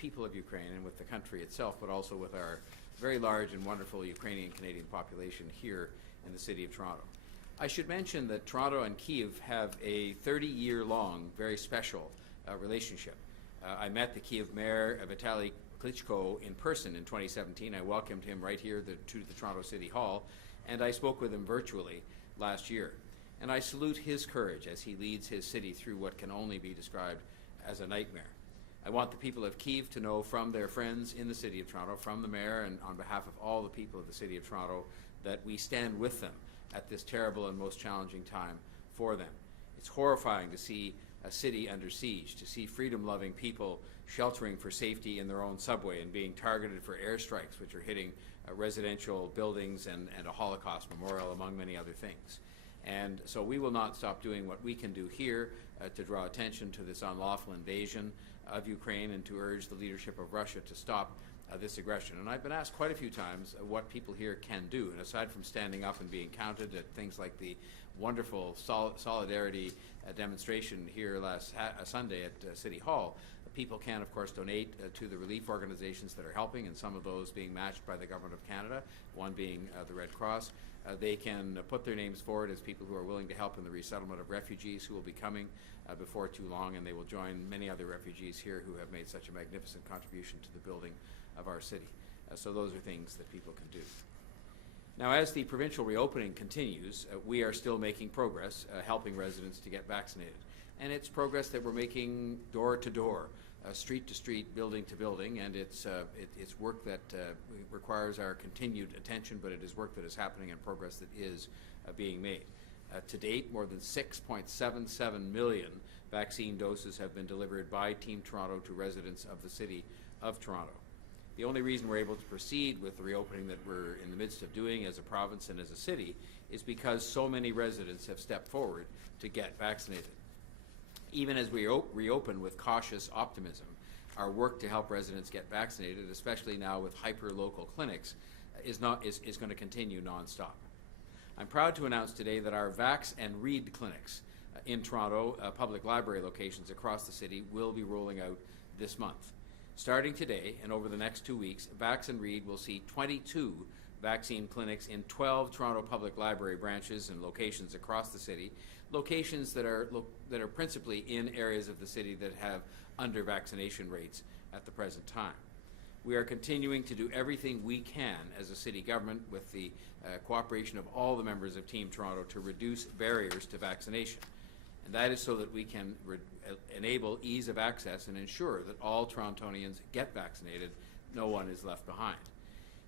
people of Ukraine and with the country itself, but also with our very large and wonderful Ukrainian-Canadian population here in the city of Toronto. I should mention that Toronto and Kyiv have a 30-year-long, very special relationship. I met the Kyiv mayor, Vitaly Klitschko, in person in 2017. I welcomed him right here to the Toronto City Hall, and I spoke with him virtually last year. And I salute his courage as he leads his city through what can only be described as a nightmare. I want the people of Kyiv to know from their friends in the City of Toronto, from the Mayor, and on behalf of all the people of the City of Toronto, that we stand with them at this terrible and most challenging time for them. It's horrifying to see a city under siege, to see freedom-loving people sheltering for safety in their own subway and being targeted for airstrikes, which are hitting residential buildings and a Holocaust memorial, among many other things. And so we will not stop doing what we can do here to draw attention to this unlawful invasion of Ukraine and to urge the leadership of Russia to stop this aggression. And I've been asked quite a few times what people here can do. And aside from standing up and being counted at things like the wonderful solidarity demonstration here last Sunday at City Hall, people can, of course, donate to the relief organizations that are helping, and some of those being matched by the Government of Canada, one being the Red Cross. They can put their names forward as people who are willing to help in the resettlement of refugees who will be coming before too long, and they will join many other refugees here who have made such a magnificent contribution to the building of our city. So those are things that people can do. Now, as the provincial reopening continues, we are still making progress helping residents to get vaccinated. And it's progress that we're making door to door, street to street, building to building, and it's work that requires our continued attention, but it is work that is happening and progress that is being made. To date, more than 6.77 million vaccine doses have been delivered by Team Toronto to residents of the City of Toronto. The only reason we're able to proceed with the reopening that we're in the midst of doing as a province and as a city is because so many residents have stepped forward to get vaccinated. Even as we reopen with cautious optimism, our work to help residents get vaccinated, especially now with hyper-local clinics, is going to continue nonstop. I'm proud to announce today that our Vax and Read clinics in Toronto, public library locations across the city, will be rolling out this month. Starting today and over the next 2 weeks, Vax and Read will see 22 vaccine clinics in 12 Toronto Public Library branches and locations across the city, locations that are principally in areas of the city that have under-vaccination rates at the present time. We are continuing to do everything we can as a city government with the cooperation of all the members of Team Toronto to reduce barriers to vaccination. And that is so that we can enable ease of access and ensure that all Torontonians get vaccinated, no one is left behind.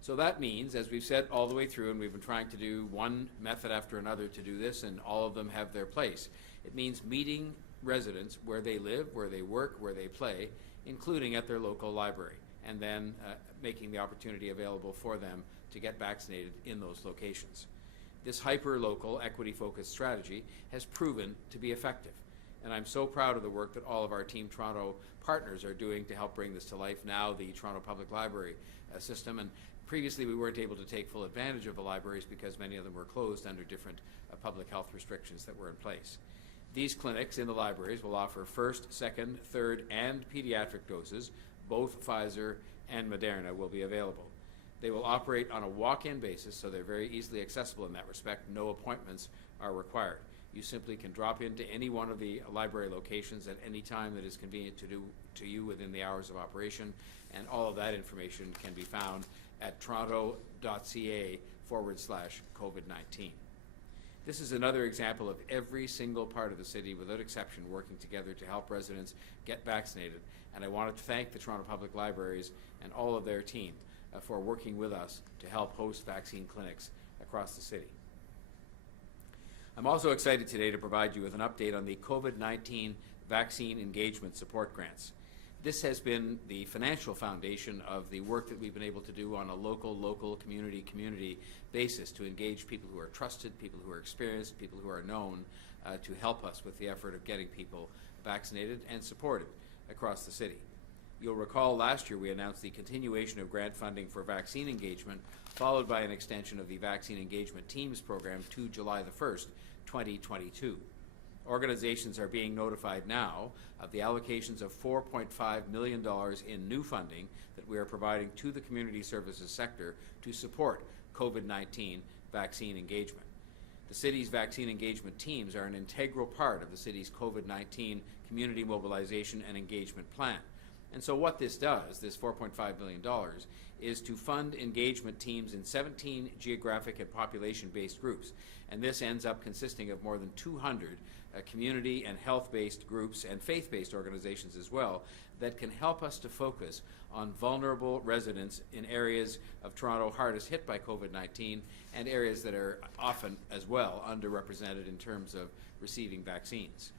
So that means, as we've said all the way through, and we've been trying to do one method after another to do this, and all of them have their place, it means meeting residents where they live, where they work, where they play, including at their local library, and then making the opportunity available for them to get vaccinated in those locations. This hyper-local, equity-focused strategy has proven to be effective, and I'm so proud of the work that all of our Team Toronto partners are doing to help bring this to life. Now the Toronto Public Library system, and previously we weren't able to take full advantage of the libraries because many of them were closed under different public health restrictions that were in place. These clinics in the libraries will offer first, second, third, and pediatric doses. Both Pfizer and Moderna will be available. They will operate on a walk-in basis, so they're very easily accessible in that respect. No appointments are required. You simply can drop into any one of the library locations at any time that is convenient to you within the hours of operation, and all of that information can be found at toronto.ca/COVID-19. This is another example of every single part of the city, without exception, working together to help residents get vaccinated. And I wanted to thank the Toronto Public Libraries and all of their team for working with us to help host vaccine clinics across the city. I'm also excited today to provide you with an update on the COVID-19 vaccine engagement support grants. This has been the financial foundation of the work that we've been able to do on a local, community basis to engage people who are trusted, people who are experienced, people who are known, to help us with the effort of getting people vaccinated and supported across the city. You'll recall last year we announced the continuation of grant funding for vaccine engagement, followed by an extension of the Vaccine Engagement Teams program to July the 1st, 2022. Organizations are being notified now of the allocations of $4.5 million in new funding that we are providing to the community services sector to support COVID-19 vaccine engagement. The city's vaccine engagement teams are an integral part of the city's COVID-19 community mobilization and engagement plan. And so what this does, this $4.5 million, is to fund engagement teams in 17 geographic and population-based groups. And this ends up consisting of more than 200 community and health-based groups and faith-based organizations as well that can help us to focus on vulnerable residents in areas of Toronto hardest hit by COVID-19 and areas that are often as well underrepresented in terms of receiving vaccines.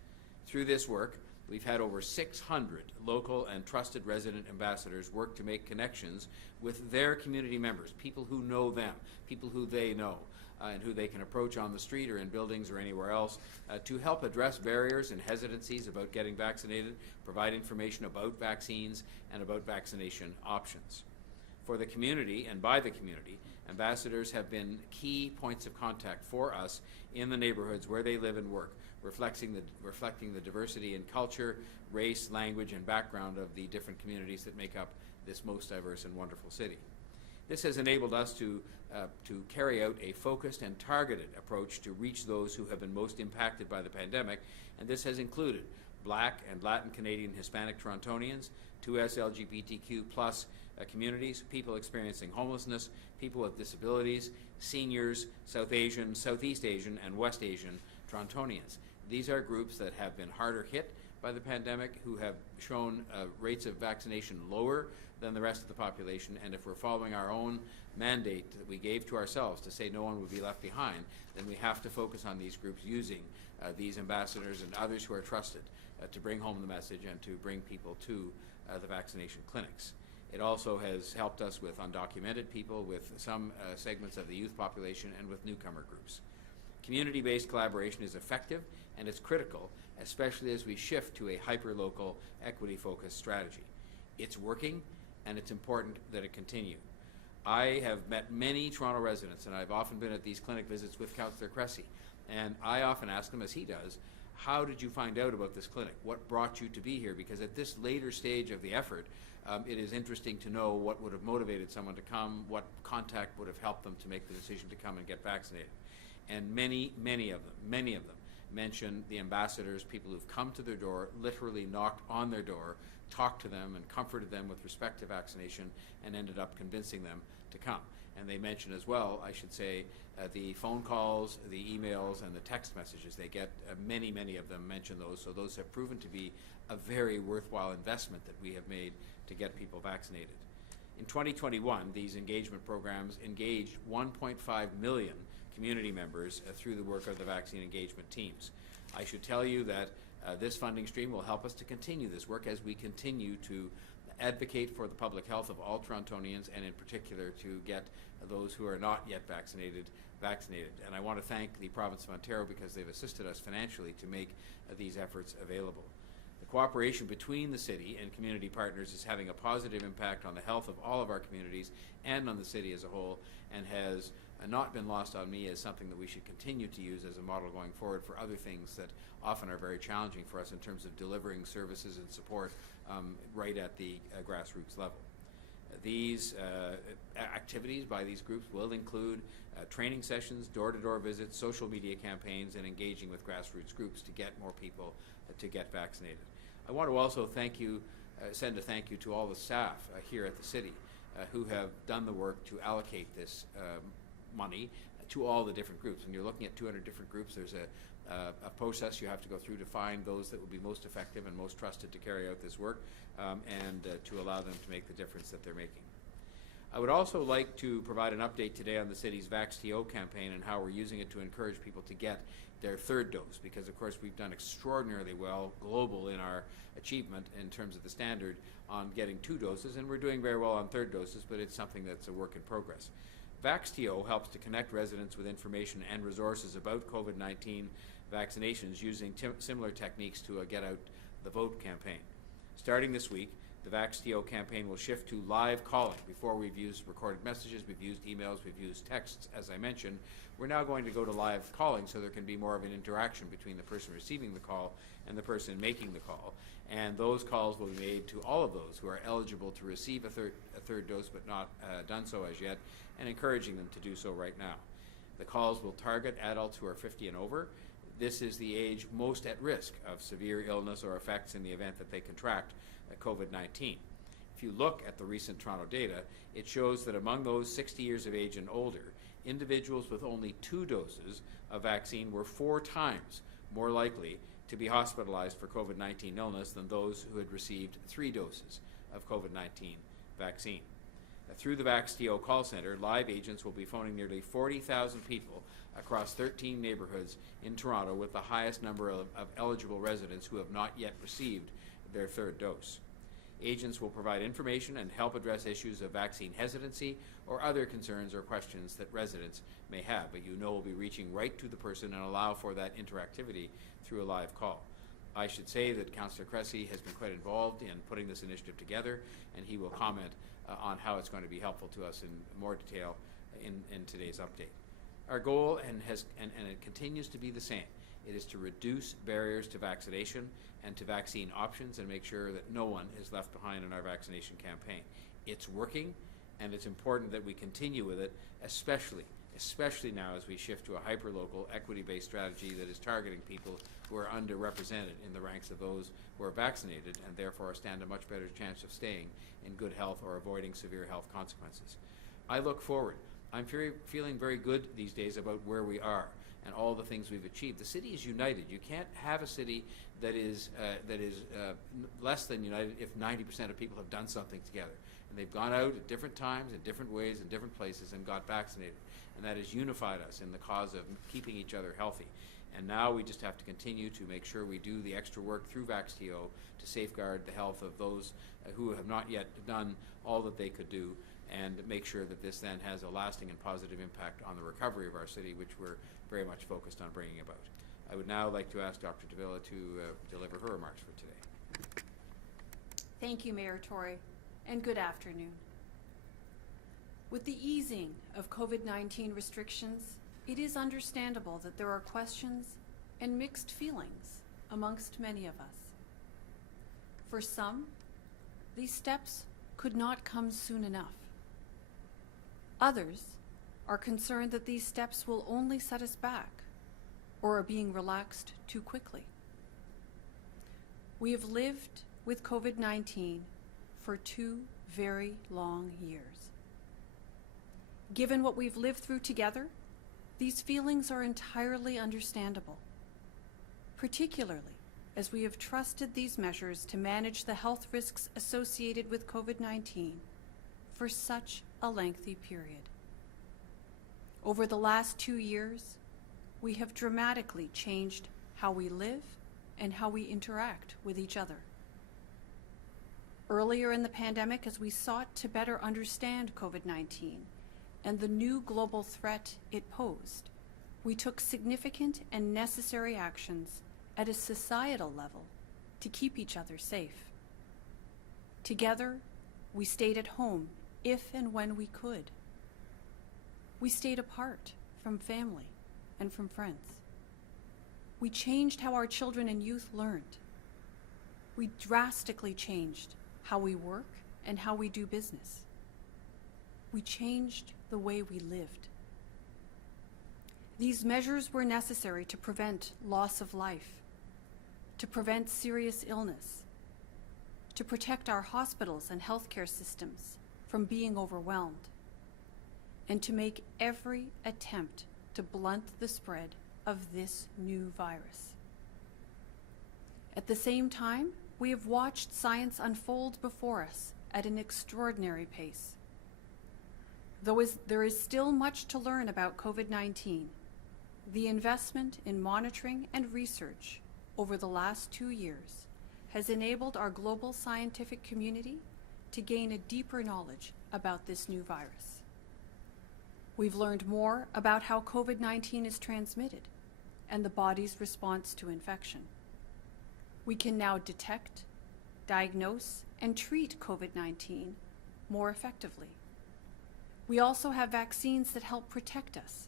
Through this work, we've had over 600 local and trusted resident ambassadors work to make connections with their community members, people who know them, people who they know, and who they can approach on the street or in buildings or anywhere else to help address barriers and hesitancies about getting vaccinated, provide information about vaccines and about vaccination options. For the community and by the community, ambassadors have been key points of contact for us in the neighborhoods where they live and work, reflecting the diversity in culture, race, language, and background of the different communities that make up this most diverse and wonderful city. This has enabled us to carry out a focused and targeted approach to reach those who have been most impacted by the pandemic, and this has included Black and Latin Canadian Hispanic Torontonians, 2S LGBTQ+ communities, people experiencing homelessness, people with disabilities, seniors, South Asian, Southeast Asian, and West Asian Torontonians. These are groups that have been harder hit by the pandemic, who have shown rates of vaccination lower than the rest of the population, and if we're following our own mandate that we gave to ourselves to say no one would be left behind, then we have to focus on these groups using these ambassadors and others who are trusted to bring home the message and to bring people to the vaccination clinics. It also has helped us with undocumented people, with some segments of the youth population, and with newcomer groups. Community-based collaboration is effective and it's critical, especially as we shift to a hyper-local, equity-focused strategy. It's working, and it's important that it continue. I have met many Toronto residents, and I've often been at these clinic visits with Councillor Cressy, and I often ask them, as he does, how did you find out about this clinic? What brought you to be here? Because at this later stage of the effort, it is interesting to know what would have motivated someone to come, what contact would have helped them to make the decision to come and get vaccinated. And many of them mention the ambassadors, people who've come to their door, literally knocked on their door, talked to them and comforted them with respect to vaccination, and ended up convincing them to come. And they mention as well, I should say, the phone calls, the emails, and the text messages they get. Many of them mention those, so those have proven to be a very worthwhile investment that we have made to get people vaccinated. In 2021, these engagement programs engaged 1.5 million community members through the work of the vaccine engagement teams. I should tell you that this funding stream will help us to continue this work as we continue to advocate for the public health of all Torontonians, and in particular to get those who are not yet vaccinated. And I want to thank the Province of Ontario because they've assisted us financially to make these efforts available. The cooperation between the city and community partners is having a positive impact on the health of all of our communities and on the city as a whole, and has not been lost on me as something that we should continue to use as a model going forward for other things that often are very challenging for us in terms of delivering services and support right at the grassroots level. These activities by these groups will include training sessions, door-to-door visits, social media campaigns, and engaging with grassroots groups to get more people to get vaccinated. I want to also send a thank you to all the staff here at the city who have done the work to allocate this money to all the different groups. When you're looking at 200 different groups, there's a process you have to go through to find those that will be most effective and most trusted to carry out this work, and to allow them to make the difference that they're making. I would also like to provide an update today on the city's VaxTO campaign and how we're using it to encourage people to get their third dose, because of course we've done extraordinarily well global in our achievement in terms of the standard on getting 2 doses, and we're doing very well on third doses, but it's something that's a work in progress. VaxTO helps to connect residents with information and resources about COVID-19 vaccinations using similar techniques to a Get Out the Vote campaign. Starting this week, The VaxTO campaign will shift to live calling. Before, we've used recorded messages, we've used emails, we've used texts, as I mentioned. We're now going to go to live calling so there can be more of an interaction between the person receiving the call and the person making the call. And those calls will be made to all of those who are eligible to receive a third dose but not done so as yet, and encouraging them to do so right now. The calls will target adults who are 50 and over. This is the age most at risk of severe illness or effects in the event that they contract COVID-19. If you look at the recent Toronto data, it shows that among those 60 years of age and older, individuals with only 2 doses of vaccine were 4 times more likely to be hospitalized for COVID-19 illness than those who had received 3 doses of COVID-19 vaccine. Through the VaxTO call center, live agents will be phoning nearly 40,000 people across 13 neighborhoods in Toronto, with the highest number of eligible residents who have not yet received their 3rd dose. Agents will provide information and help address issues of vaccine hesitancy or other concerns or questions that residents may have, but we'll be reaching right to the person and allow for that interactivity through a live call. I should say that Councillor Cressy has been quite involved in putting this initiative together, and he will comment on how it's going to be helpful to us in more detail in today's update. Our goal, and it continues to be the same, it is to reduce barriers to vaccination and to vaccine options and make sure that no one is left behind in our vaccination campaign. It's working, and it's important that we continue with it, especially now as we shift to a hyper-local, equity-based strategy that is targeting people who are underrepresented in the ranks of those who are vaccinated and therefore stand a much better chance of staying in good health or avoiding severe health consequences. I look forward. I'm feeling very good these days about where we are and all the things we've achieved. The city is united. You can't have a city that is less than united if 90% of people have done something together. And they've gone out at different times, in different ways, in different places, and got vaccinated. And that has unified us in the cause of keeping each other healthy. And now we just have to continue to make sure we do the extra work through VaxTO to safeguard the health of those who have not yet done all that they could do, and make sure that this then has a lasting and positive impact on the recovery of our city, which we're very much focused on bringing about. I would now like to ask Dr. Davila to deliver her remarks for today. Thank you, Mayor Tory, and good afternoon. With the easing of COVID-19 restrictions, it is understandable that there are questions and mixed feelings amongst many of us. For some, these steps could not come soon enough. Others are concerned that these steps will only set us back or are being relaxed too quickly. We have lived with COVID-19 for 2 very long years. Given what we've lived through together, these feelings are entirely understandable, particularly as we have trusted these measures to manage the health risks associated with COVID-19 for such a lengthy period. Over the last 2 years, we have dramatically changed how we live and how we interact with each other. Earlier in the pandemic, as we sought to better understand COVID-19 and the new global threat it posed, we took significant and necessary actions at a societal level to keep each other safe. Together, we stayed at home if and when we could. We stayed apart from family and from friends. We changed how our children and youth learned. We drastically changed how we work and how we do business. We changed the way we lived. These measures were necessary to prevent loss of life, to prevent serious illness, to protect our hospitals and healthcare systems from being overwhelmed, and to make every attempt to blunt the spread of this new virus. At the same time, we have watched science unfold before us at an extraordinary pace. Though there is still much to learn about COVID-19, the investment in monitoring and research over the last 2 years has enabled our global scientific community to gain a deeper knowledge about this new virus. We've learned more about how COVID-19 is transmitted and the body's response to infection. We can now detect, diagnose, and treat COVID-19 more effectively. We also have vaccines that help protect us,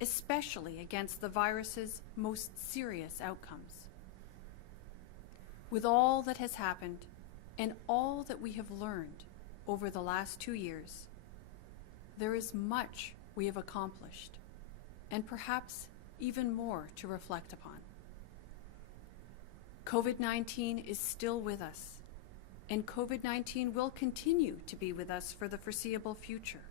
especially against the virus's most serious outcomes. With all that has happened and all that we have learned over the last 2 years, there is much we have accomplished, and perhaps even more to reflect upon. COVID-19 is still with us, and COVID-19 will continue to be with us for the foreseeable future.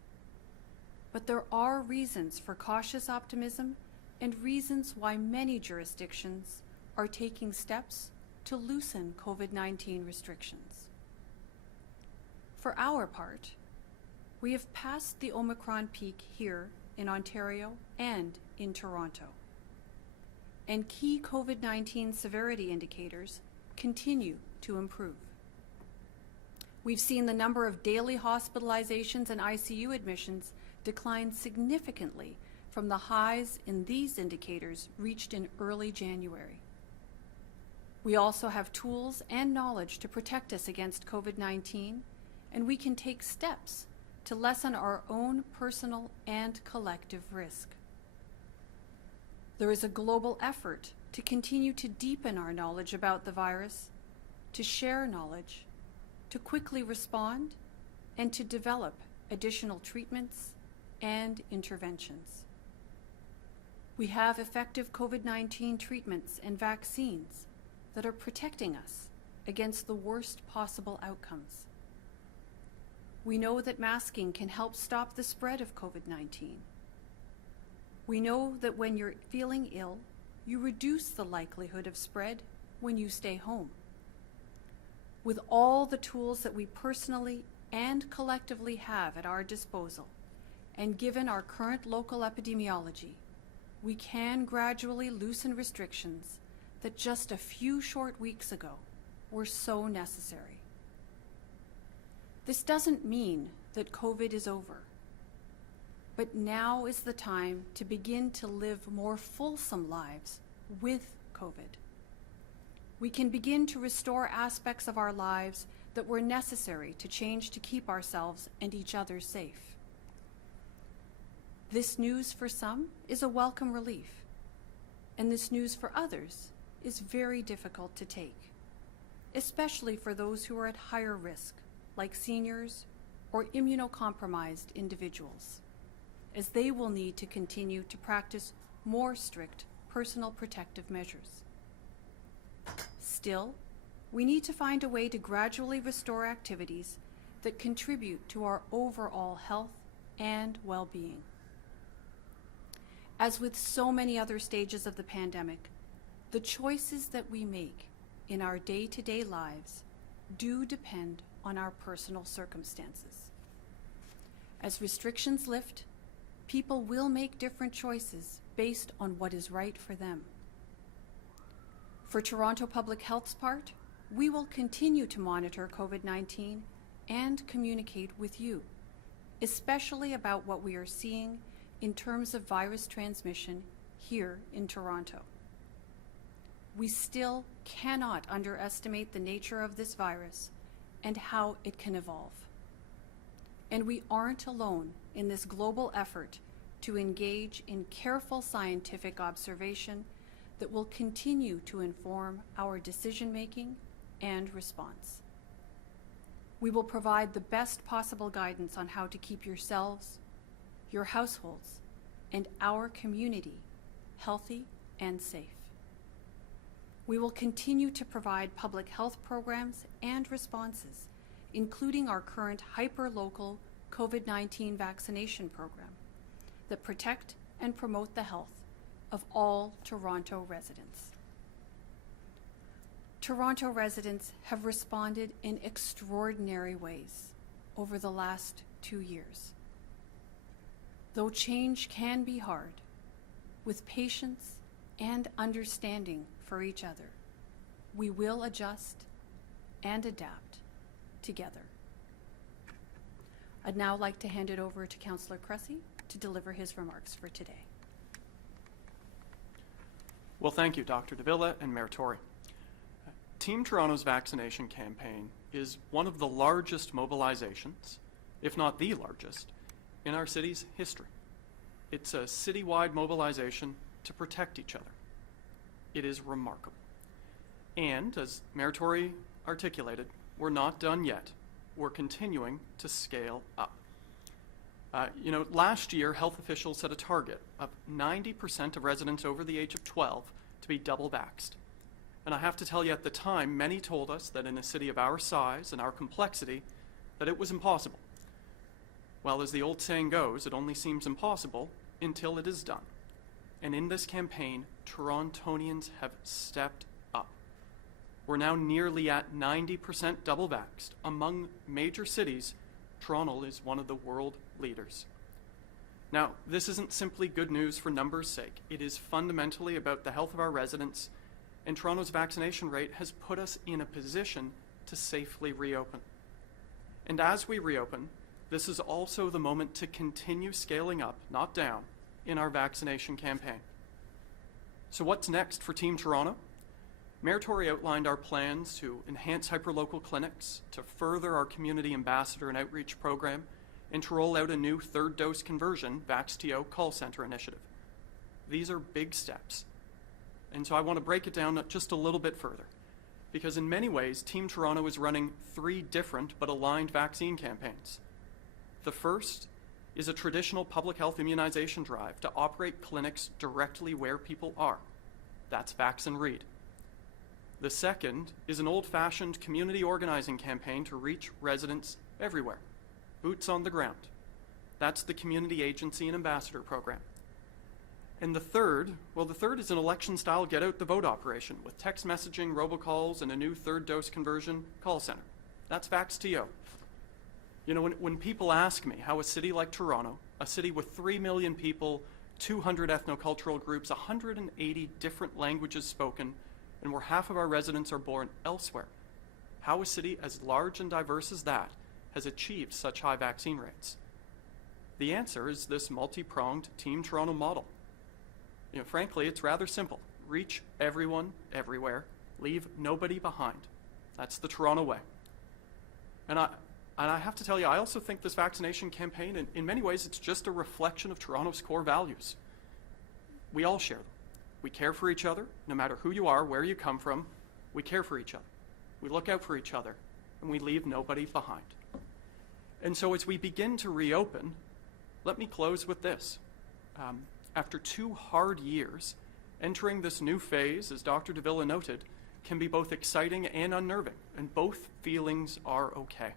But there are reasons for cautious optimism and reasons why many jurisdictions are taking steps to loosen COVID-19 restrictions. For our part, we have passed the Omicron peak here in Ontario and in Toronto, and key COVID-19 severity indicators continue to improve. We've seen the number of daily hospitalizations and ICU admissions decline significantly from the highs in these indicators reached in early January. We also have tools and knowledge to protect us against COVID-19, and we can take steps to lessen our own personal and collective risk. There is a global effort to continue to deepen our knowledge about the virus, to share knowledge, to quickly respond, and to develop additional treatments and interventions. We have effective COVID-19 treatments and vaccines that are protecting us against the worst possible outcomes. We know that masking can help stop the spread of COVID-19. We know that when you're feeling ill, you reduce the likelihood of spread when you stay home. With all the tools that we personally and collectively have at our disposal, and given our current local epidemiology, we can gradually loosen restrictions that just a few short weeks ago were so necessary. This doesn't mean that COVID is over, but now is the time to begin to live more fulsome lives with COVID. We can begin to restore aspects of our lives that were necessary to change to keep ourselves and each other safe. This news for some is a welcome relief, and this news for others is very difficult to take, especially for those who are at higher risk, like seniors or immunocompromised individuals, as they will need to continue to practice more strict personal protective measures. Still, we need to find a way to gradually restore activities that contribute to our overall health and well-being. As with so many other stages of the pandemic, the choices that we make in our day-to-day lives do depend on our personal circumstances. As restrictions lift, people will make different choices based on what is right for them. For Toronto Public Health's part, we will continue to monitor COVID-19 and communicate with you, especially about what we are seeing in terms of virus transmission here in Toronto. We still cannot underestimate the nature of this virus and how it can evolve. And we aren't alone in this global effort to engage in careful scientific observation that will continue to inform our decision-making and response. We will provide the best possible guidance on how to keep yourselves, your households, and our community healthy and safe. We will continue to provide public health programs and responses, including our current hyper-local COVID-19 vaccination program that protect and promote the health of all Toronto residents. Toronto residents have responded in extraordinary ways over the last 2 years. Though change can be hard, with patience and understanding for each other, we will adjust and adapt together. I'd now like to hand it over to Councillor Cressy to deliver his remarks for today. Well, thank you, Dr. Davila and Mayor Tory. Team Toronto's vaccination campaign is one of the largest mobilizations, if not the largest, in our city's history. It's a citywide mobilization to protect each other. It is remarkable. And as Mayor Tory articulated, we're not done yet. We're continuing to scale up. Last year, health officials set a target of 90% of residents over the age of 12 to be double vaxxed. And I have to tell you, at the time, many told us that in a city of our size and our complexity, that it was impossible. Well, as the old saying goes, it only seems impossible until it is done. And in this campaign, Torontonians have stepped up. We're now nearly at 90% double vaxxed. Among major cities, Toronto is one of the world leaders. Now, this isn't simply good news for numbers' sake. It is fundamentally about the health of our residents, and Toronto's vaccination rate has put us in a position to safely reopen. And as we reopen, this is also the moment to continue scaling up, not down, in our vaccination campaign. So what's next for Team Toronto? Mayor Tory outlined our plans to enhance hyperlocal clinics, to further our community ambassador and outreach program, and to roll out a new third dose conversion VaxTO call center initiative. These are big steps. And so I want to break it down just a little bit further, because in many ways, Team Toronto is running 3 different but aligned vaccine campaigns. The first is a traditional public health immunization drive to operate clinics directly where people are. That's Vax and Read. The second is an old-fashioned community organizing campaign to reach residents everywhere, boots on the ground. That's the Community Agency and Ambassador program. And the third is an election-style get-out-the-vote operation with text messaging, robocalls, and a new third dose conversion call center. That's VaxTO. When people ask me how a city like Toronto, a city with 3 million people, 200 ethnocultural groups, 180 different languages spoken, and where half of our residents are born elsewhere, how a city as large and diverse as that has achieved such high vaccine rates? The answer is this multi-pronged Team Toronto model. Frankly, it's rather simple. Reach everyone, everywhere. Leave nobody behind. That's the Toronto way. And I have to tell you, I also think this vaccination campaign, in many ways, it's just a reflection of Toronto's core values. We all share them. We care for each other, no matter who you are, where you come from. We care for each other. We look out for each other, and we leave nobody behind. And so as we begin to reopen, let me close with this. After 2 hard years, entering this new phase, as Dr. Davila noted, can be both exciting and unnerving, and both feelings are okay.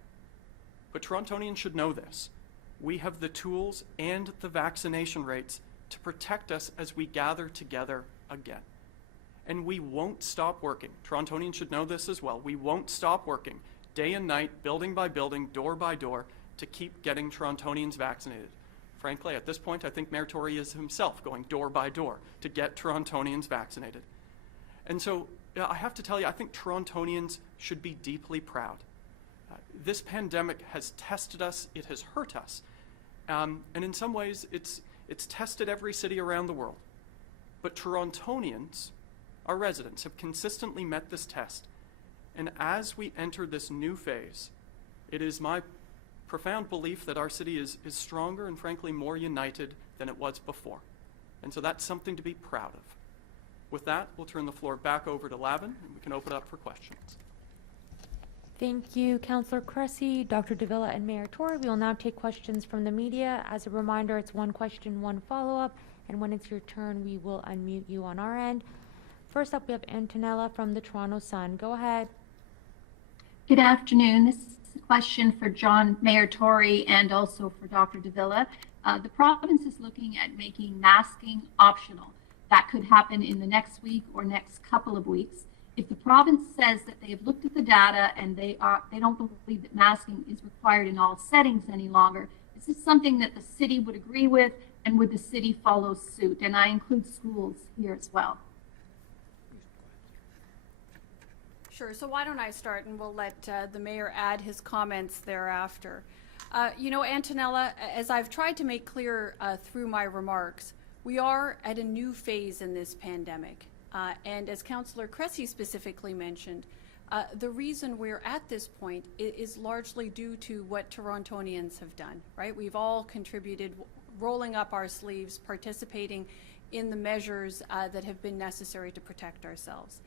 But Torontonians should know this. We have the tools and the vaccination rates to protect us as we gather together again. And we won't stop working. Torontonians should know this as well. We won't stop working day and night, building by building, door by door, to keep getting Torontonians vaccinated. Frankly, at this point, I think Mayor Tory is himself going door by door to get Torontonians vaccinated. And so I have to tell you, I think Torontonians should be deeply proud. This pandemic has tested us, it has hurt us. And in some ways, it's tested every city around the world. But Torontonians, our residents, have consistently met this test. And as we enter this new phase, it is my profound belief that our city is stronger and frankly more united than it was before. And so that's something to be proud of. With that, we'll turn the floor back over to Lavin, and we can open it up for questions. Thank you, Councillor Cressy, Dr. Davila, and Mayor Tory. We will now take questions from the media. As a reminder, it's 1 question, 1 follow-up, and when it's your turn, we will unmute you on our end. First up, we have Antonella from the Toronto Sun. Go ahead. Good afternoon. This is a question for Mayor Tory and also for Dr. Davila. The province is looking at making masking optional. That could happen in the next week or next couple of weeks. If the province says that they have looked at the data and they don't believe that masking is required in all settings any longer, is this something that the city would agree with, and would the city follow suit? And I include schools here as well. Sure, so why don't I start, and we'll let the mayor add his comments thereafter. Antonella, as I've tried to make clear through my remarks, we are at a new phase in this pandemic. And as Councillor Cressy specifically mentioned, The reason we're at this point is largely due to what Torontonians have done, right? We've all contributed, rolling up our sleeves, participating in the measures that have been necessary to protect ourselves.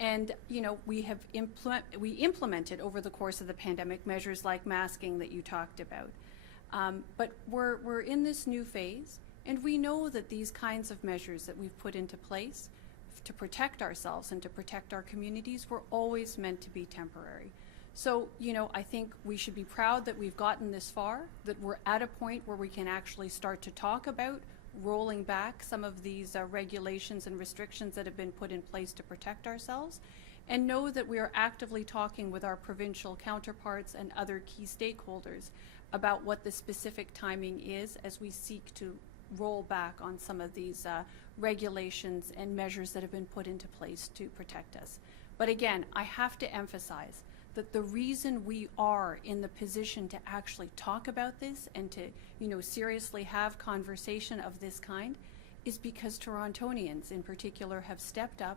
And, you know, we implemented over the course of the pandemic measures like masking that you talked about. But we're in this new phase, and we know that these kinds of measures that we've put into place to protect ourselves and to protect our communities were always meant to be temporary. So, you know, I think we should be proud that we've gotten this far, that we're at a point where we can actually start to talk about rolling back some of these regulations and restrictions that have been put in place to protect ourselves, and know that we are actively talking with our provincial counterparts and other key stakeholders about what the specific timing is as we seek to roll back on some of these regulations and measures that have been put into place to protect us. But again, I have to emphasize that the reason we are in the position to actually talk about this and to, you know, seriously have conversation of this kind is because Torontonians in particular have stepped up,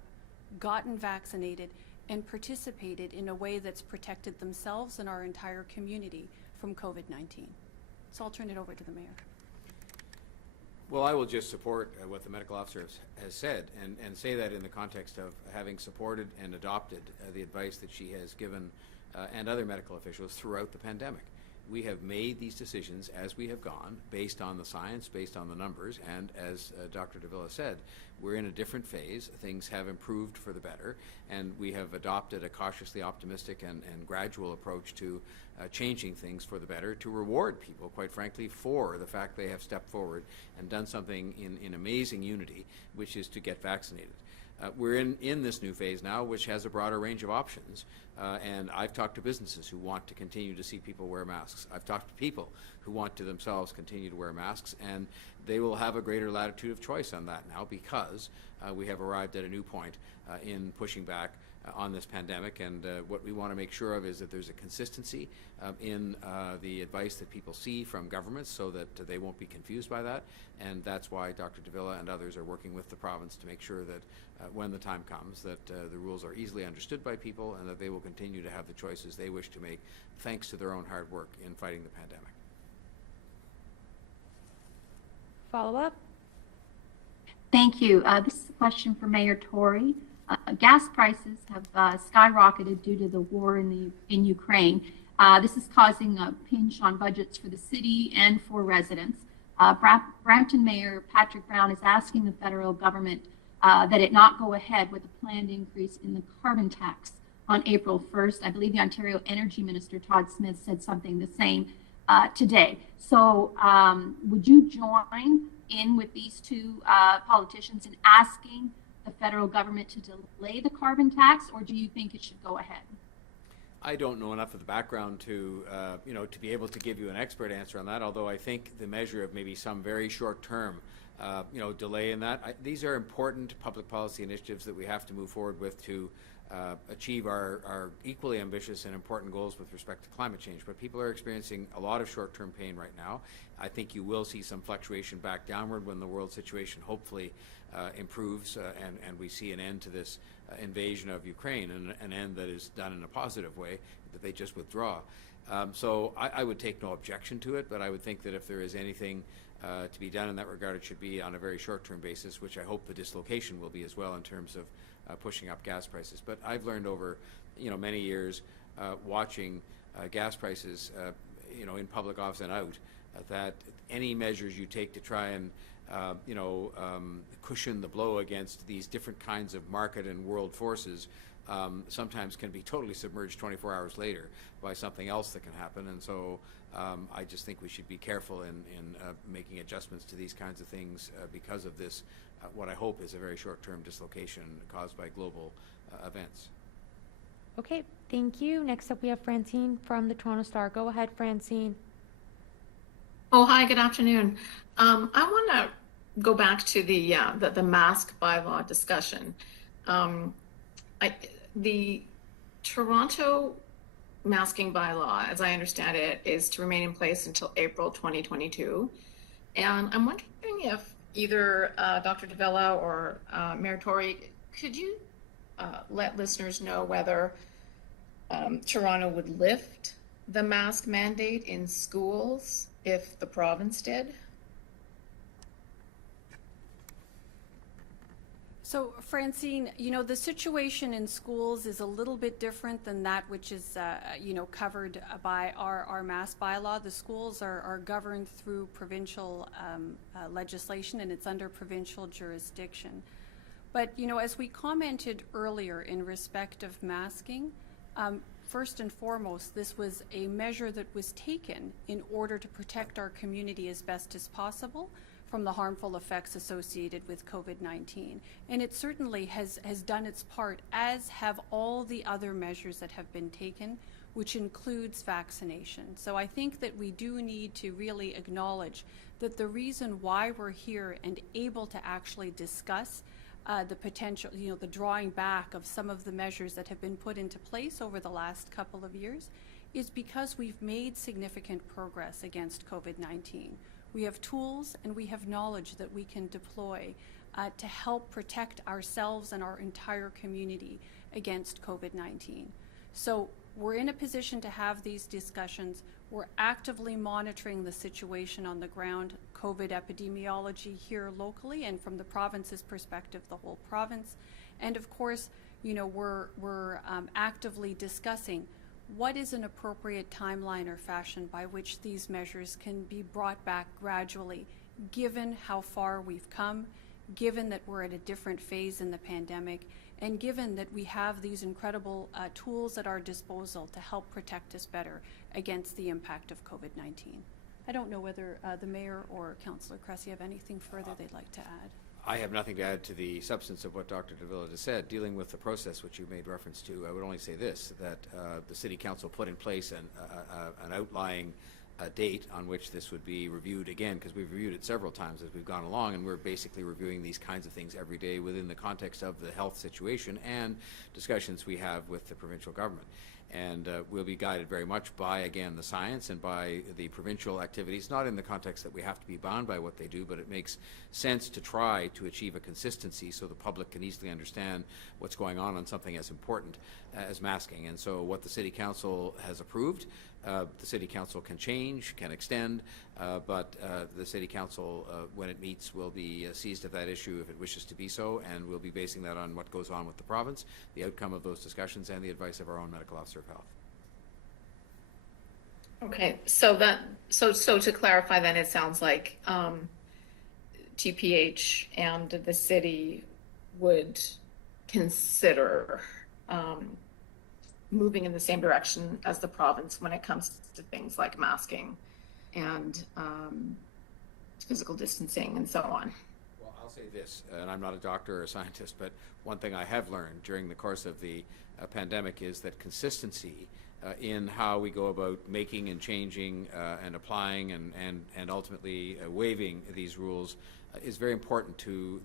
gotten vaccinated, and participated in a way that's protected themselves and our entire community from COVID-19. So I'll turn it over to the Mayor. Well, I will just support what the medical officer has said, and say that in the context of having supported and adopted the advice that she has given and other medical officials throughout the pandemic. We have made these decisions as we have gone, based on the science, based on the numbers, and as Dr. Davila said, we're in a different phase. Things have improved for the better, and we have adopted a cautiously optimistic and gradual approach to changing things for the better, to reward people, quite frankly, for the fact they have stepped forward and done something in amazing unity, which is to get vaccinated. We're in this new phase now, which has a broader range of options, and I've talked to businesses who want to continue to see people wear masks. I've talked to people who want to themselves continue to wear masks, and they will have a greater latitude of choice on that now, because we have arrived at a new point in pushing back on this pandemic, and what we want to make sure of is that there's a consistency in the advice that people see from governments, so that they won't be confused by that, and that's why Dr. Davila and others are working with the province to make sure that when the time comes, that the rules are easily understood by people, and that they will continue to have the choices they wish to make, thanks to their own hard work in fighting the pandemic. Follow up? Thank you. This is a question for Mayor Tory. Gas prices have skyrocketed due to the war in Ukraine. This is causing a pinch on budgets for the city and for residents. Brampton Mayor Patrick Brown is asking the federal government that it not go ahead with a planned increase in the carbon tax on April 1st. I believe the Ontario Energy Minister, Todd Smith, said something the same today. So would you join in with these two politicians in asking the federal government to delay the carbon tax, or do you think it should go ahead? I don't know enough of the background to, to be able to give you an expert answer on that, although I think the measure of maybe some very short-term, delay in that, these are important public policy initiatives that we have to move forward with to achieve our equally ambitious and important goals with respect to climate change. But people are experiencing a lot of short-term pain right now. I think you will see some fluctuation back downward when the world situation hopefully improves and we see an end to this invasion of Ukraine, and an end that is done in a positive way, that they just withdraw. So I would take no objection to it, but I would think that if there is anything to be done in that regard, it should be on a very short-term basis, which I hope the dislocation will be as well in terms of pushing up gas prices. But I've learned over many years watching gas prices in public office and out that any measures you take to try and cushion the blow against these different kinds of market and world forces sometimes can be totally submerged 24 hours later by something else that can happen. And so I just think we should be careful in making adjustments to these kinds of things because of this, what I hope is a very short-term dislocation caused by global events. Okay, thank you. Next up, we have Francine from the Toronto Star. Go ahead, Francine. Oh, hi, good afternoon. I want to go back to the mask bylaw discussion. The Toronto masking bylaw, as I understand it, is to remain in place until April 2022. And I'm wondering if either Dr. Davila or Mayor Tory, could you let listeners know whether Toronto would lift the mask mandate in schools if the province did? So, Francine, the situation in schools is a little bit different than that which is, covered by our mask bylaw. The schools are governed through provincial legislation, and it's under provincial jurisdiction. But, as we commented earlier in respect of masking, first and foremost, this was a measure that was taken in order to protect our community as best as possible from the harmful effects associated with COVID-19. And it certainly has done its part, as have all the other measures that have been taken, which includes vaccination. So I think that we do need to really acknowledge that the reason why we're here and able to actually discuss the potential, the drawing back of some of the measures that have been put into place over the last couple of years is because we've made significant progress against COVID-19. We have tools and we have knowledge that we can deploy to help protect ourselves and our entire community against COVID-19. So we're in a position to have these discussions. We're actively monitoring the situation on the ground, COVID epidemiology here locally, and from the province's perspective, the whole province. And of course, we're actively discussing what is an appropriate timeline or fashion by which these measures can be brought back gradually, given how far we've come, given that we're at a different phase in the pandemic, and given that we have these incredible tools at our disposal to help protect us better against the impact of COVID-19. I don't know whether the Mayor or Councillor Cressy have anything further they'd like to add. I have nothing to add to the substance of what Dr. Davila has said. Dealing with the process which you made reference to, I would only say this, that the City Council put in place an outlying date on which this would be reviewed again, because we've reviewed it several times as we've gone along, and we're basically reviewing these kinds of things every day within the context of the health situation and discussions we have with the provincial government. And we'll be guided very much by, again, the science and by the provincial activities, not in the context that we have to be bound by what they do, but it makes sense to try to achieve a consistency so the public can easily understand what's going on something as important as masking. And so what the City Council has approved, the City Council can change, can extend, but the City Council, when it meets, will be seized of that issue if it wishes to be so, and we'll be basing that on what goes on with the province, the outcome of those discussions, and the advice of our own medical officer of health. Okay, so to clarify, then it sounds like TPH and the city would consider moving in the same direction as the province when it comes to things like masking and physical distancing and so on. Well, I'll say this, and I'm not a doctor or a scientist, but one thing I have learned during the course of the pandemic is that consistency in how we go about making and changing and applying and ultimately waiving these rules is very important to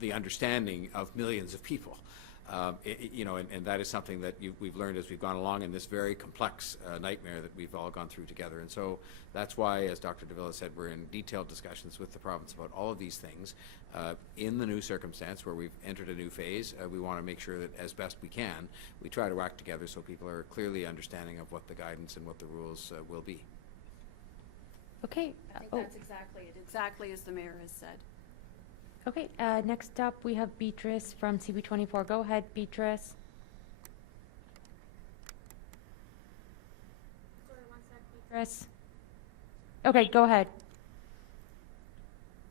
the understanding of millions of people. And that is something that we've learned as we've gone along in this very complex nightmare that we've all gone through together. And so that's why, as Dr. Davila said, we're in detailed discussions with the province about all of these things. In the new circumstance where we've entered a new phase, we want to make sure that as best we can, we try to act together so people are clearly understanding of what the guidance and what the rules will be. Okay. I think that's exactly it, exactly as the Mayor has said. Okay, next up we have Beatrice from CB24. Go ahead, Beatrice. Sorry, one sec, Beatrice. Okay, go ahead.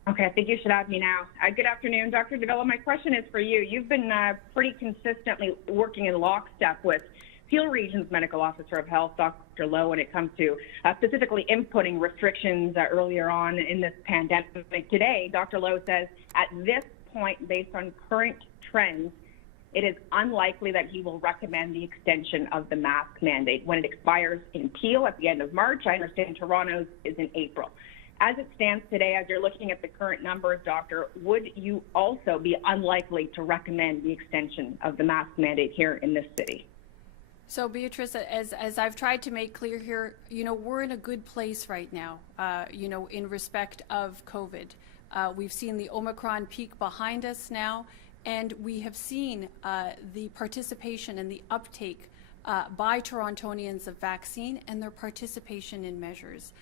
Okay, I think you should have me now. Good afternoon, Dr. Davila. My question is for you. You've been pretty consistently working in lockstep with Peel Region's Medical Officer of Health, Dr. Lowe, when it comes to specifically inputting restrictions earlier on in this pandemic. Today, Dr. Lowe says, at this point, based on current trends, it is unlikely that he will recommend the extension of the mask mandate when it expires in Peel at the end of March. I understand Toronto's is in April. As it stands today, as you're looking at the current numbers, Doctor, would you also be unlikely to recommend the extension of the mask mandate here in this city? So Beatrice, as I've tried to make clear here, we're in a good place right now, in respect of COVID. We've seen the Omicron peak behind us now, and we have seen the participation and the uptake by Torontonians of vaccine and their participation in measures,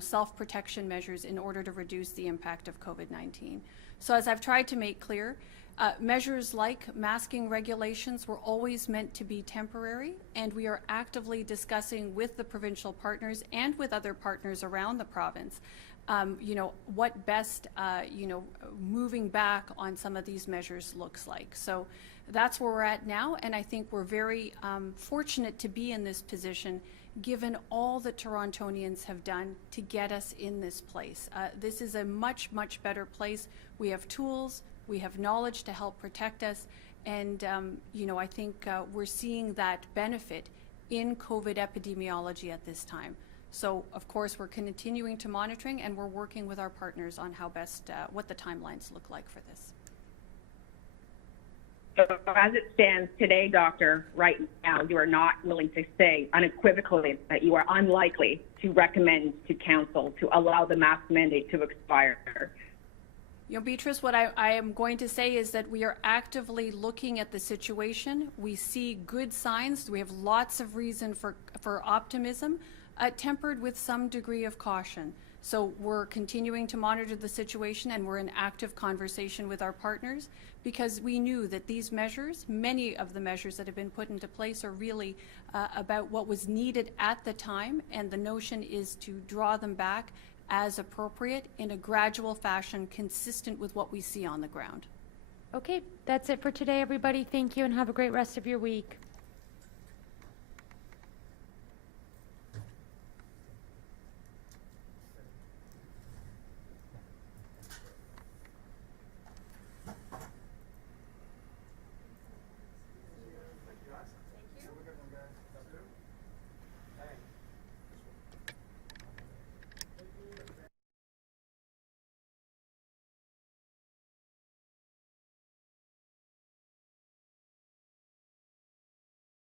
self-protection measures in order to reduce the impact of COVID-19. So as I've tried to make clear, measures like masking regulations were always meant to be temporary, and we are actively discussing with the provincial partners and with other partners around the province, what best, moving back on some of these measures looks like. So that's where we're at now, and I think we're very fortunate to be in this position given all that Torontonians have done to get us in this place. This is a much, much better place. We have tools, we have knowledge to help protect us, and I think we're seeing that benefit in COVID epidemiology at this time. So, of course, we're continuing to monitoring, and we're working with our partners on how best, what the timelines look like for this. So as it stands today, Doctor, right now, you are not willing to say unequivocally that you are unlikely to recommend to Council to allow the mask mandate to expire. Beatrice, what I am going to say is that we are actively looking at the situation. We see good signs. We have lots of reason for optimism, tempered with some degree of caution. So we're continuing to monitor the situation, and we're in active conversation with our partners, because we knew that these measures, many of the measures that have been put into place, are really about what was needed at the time, and the notion is to draw them back as appropriate in a gradual fashion consistent with what we see on the ground. Okay, that's it for today, everybody. Thank you and have a great rest of your week.